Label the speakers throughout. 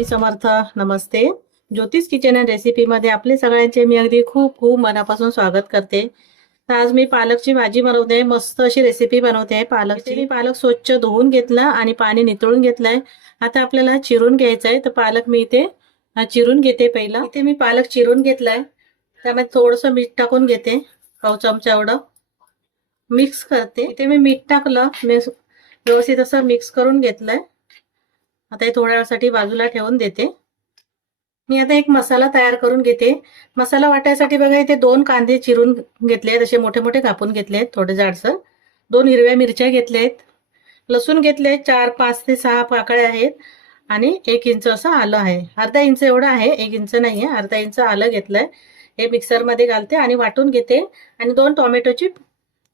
Speaker 1: स्वामी समर्थ नमस्ते. ज्योतिष kitchen and रेसिपीमध्ये आपले सगळ्यांचे मी अगदी खूप खूप मनापासून स्वागत करते. तर आज मी पालकची भाजी बनवते मस्त अशी रेसिपी बनवते. आहे पालकची मी पालक स्वच्छ धुवून घेतला आणि पाणी नितळून घेतलंय. आता आपल्याला चिरून घ्यायचं आहे तर पालक मी इथे चिरून घेते पहिला. इथे मी पालक चिरून घेतलाय. त्यामध्ये थोडंसं मीठ टाकून घेते पाव चमचा एवढं. मिक्स करते. इथे मी मीठ टाकलं मी व्यवस्थित असं मिक्स करून घेतलंय. आता हे थोड्या वेळासाठी बाजूला ठेवून देते. मी आता एक मसाला तयार करून घेते. मसाला वाटायसाठी बघा इथे दोन कांदे चिरून घेतले आहेत असे मोठे मोठे कापून घेतले आहेत थोडे जाडसर. दोन हिरव्या मिरच्या घेतल्या आहेत लसूण घेतले चार पाच ते सहा पाकळ्या आहेत. आणि एक इंच असं आलं आहे. अर्धा इंच एवढं आहे एक इंच नाही आहे अर्धा इंच आलं घेतलंय. हे मिक्सरमध्ये घालते आणि वाटून घेते. आणि दोन टोमॅटोची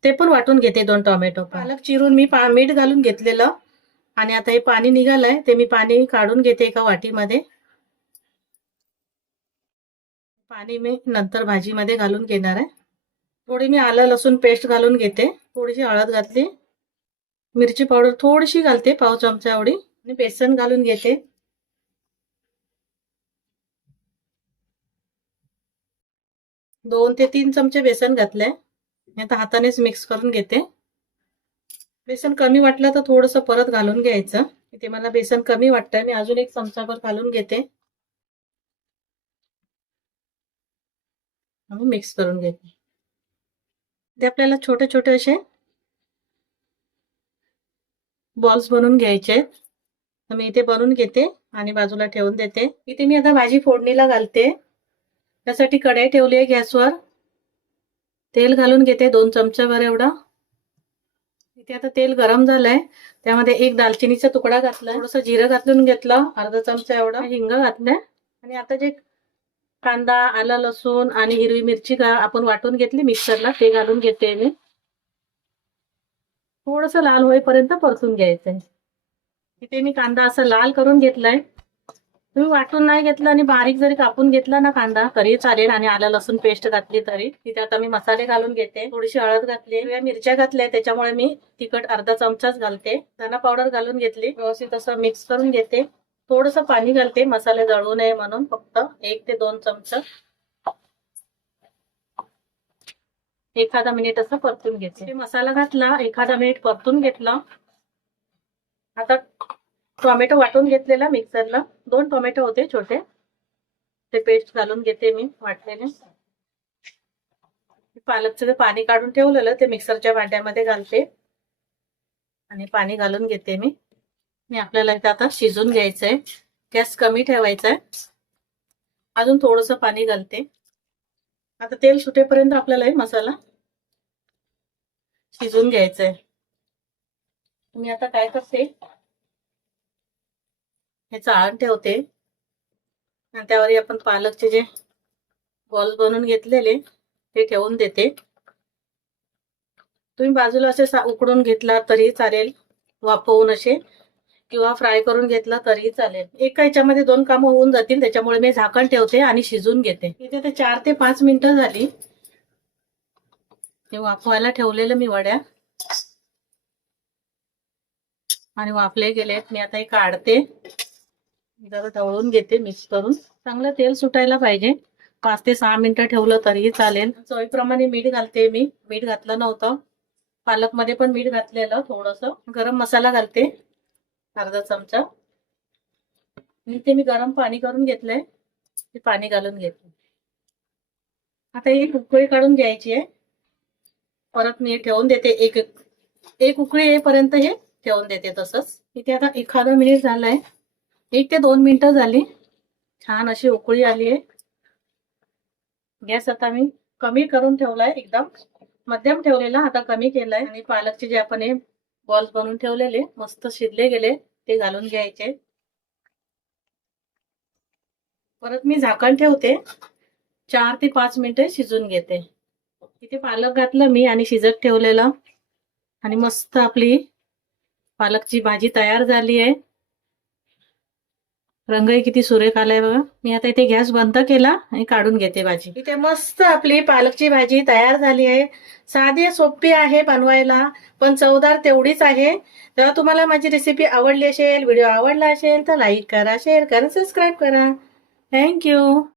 Speaker 1: ते पण वाटून घेते दोन टोमॅटो. पालक चिरून मी पा मीठ घालून घेतलेलं. आणि आता हे पाणी निघालंय ते मी पाणी काढून घेते एका वाटीमध्ये. पाणी मी नंतर भाजीमध्ये घालून घेणार आहे. थोडी मी आलं लसूण पेस्ट घालून घेते. थोडीशी हळद घातली. मिरची पावडर थोडीशी घालते पाव चमचा एवढी. आणि बेसन घालून घेते. दोन ते तीन चमचे बेसन घातले मी आता हातानेच मिक्स करून घेते. बेसन कमी वाटलं तर थोडंसं परत घालून घ्यायचं. इथे मला बेसन कमी वाटतंय. मी अजून एक चमचाभर घालून घेते. मिक्स करून घेते. ते आपल्याला छोटे छोटे असे बॉल्स बनवून घ्यायचे आहेत. मी इथे बनवून घेते आणि बाजूला ठेवून देते. इथे मी आता भाजी फोडणीला घालते. त्यासाठी कढई ठेवली आहे गॅसवर. तेल घालून घेते दोन चमचाभर एवढं. इथे आता तेल गरम झालंय. त्यामध्ये एक दालचिनीचा तुकडा घातला थोडंसं जिरं घातून घेतलं. अर्धा चमचा एवढा. हिंग घातलाय. आणि आता जे कांदा आलं लसूण आणि हिरवी मिरची का आपण वाटून घेतली मिक्सरला ते घालून घेते मी. थोडस लाल होईपर्यंत परतून घ्यायचंय. इथे मी कांदा असा लाल करून घेतलाय. तुम्ही वाटून नाही घेतलं आणि बारीक जरी कापून घेतला ना कांदा तरी चालेल. आणि आलं लसूण पेस्ट घातली तरी. तिथे आता मी मसाले घालून घेते. थोडीशी हळद घातली. या मिरच्या घातल्या. त्याच्यामुळे मी तिखट अर्धा चमचाच घालते. धना पावडर घालून घेतली. व्यवस्थित असं मिक्स करून घेते. थोडस पाणी घालते. मसाले जळू नये म्हणून फक्त एक ते दोन चमच. एखादा मिनिट असं परतून घेते. मसाला घातला. एखादा मिनिट परतून घेतला. आता टोमॅटो वाटून घेतलेला मिक्सरला. दोन टोमॅटो होते छोटे. ते पेस्ट घालून घेते मी वाटलेले. पालकचं ते पाणी काढून ठेवलेलं ते मिक्सरच्या भांड्यामध्ये घालते. आणि पाणी घालून घेते मी. मी आपल्याला इथे आता शिजून घ्यायचंय. गॅस कमी ठेवायचा आहे अजून थोडस पाणी घालते. आता तेल सुटेपर्यंत आपल्याला हे मसाला शिजून घ्यायचंय. मी आता काय करते? हे चाळण ठेवते. आणि त्यावर आपण पालकचे जे बॉल्स बनवून घेतलेले ते ठेवून देते. तुम्ही बाजूला असे उकडून घेतला तरी चालेल वाफवून असे. किंवा फ्राय करून घेतला तरी चालेल. एका ह्याच्यामध्ये दोन कामं होऊन जातील त्याच्यामुळे मी झाकण ठेवते आणि शिजून घेते. इथे ते चार ते पाच मिनिटं झाली. ते वाफवायला ठेवलेलं मी वड्या. आणि वाफले गेलेत. मी आता हे काढते. जरा ढवळून घेते मिक्स करून. चांगलं तेल सुटायला पाहिजे. पाच ते सहा मिनिटं ठेवलं तरीही चालेल. चवीप्रमाणे मीठ घालते मी. मीठ घातलं नव्हतं. पालकमध्ये पण मीठ घातलेलं थोडस. गरम मसाला घालते. अर्धा चमचा. आणि ते मी गरम पाणी करून घेतलंय. ते पाणी घालून घेते. आता एक उकळी काढून घ्यायची आहे. परत मी ठेवून देते. एक एक उकळी येईपर्यंत हे ठेवून देते तसंच. इथे आता एखादा मिनिट झालाय. एक ते दोन मिनिटं झाली. छान अशी उकळी आली आहे. गॅस आता मी कमी करून ठेवलाय एकदम मध्यम ठेवलेला आता कमी केलाय. आणि पालकचे जे आपण हे बॉल्स बनवून ठेवलेले मस्त शिजले गेले ते घालून घ्यायचे. परत मी झाकण ठेवते. चार ते पाच मिनिटं शिजून घेते. इथे पालक घातलं मी आणि शिजत ठेवलेलं. आणि मस्त आपली पालकची भाजी तयार झाली आहे. रंगही किती सुरेख आलाय बघा. मी आता इथे गॅस बंद केला आणि काढून घेते भाजी. इथे मस्त आपली पालकची भाजी तयार झाली आहे. साधी सोपी आहे बनवायला पण चवदार तेवढीच आहे. तेव्हा तुम्हाला माझी रेसिपी आवडली असेल व्हिडिओ आवडला असेल तर लाईक करा शेअर करा सबस्क्राईब करा. थँक्यू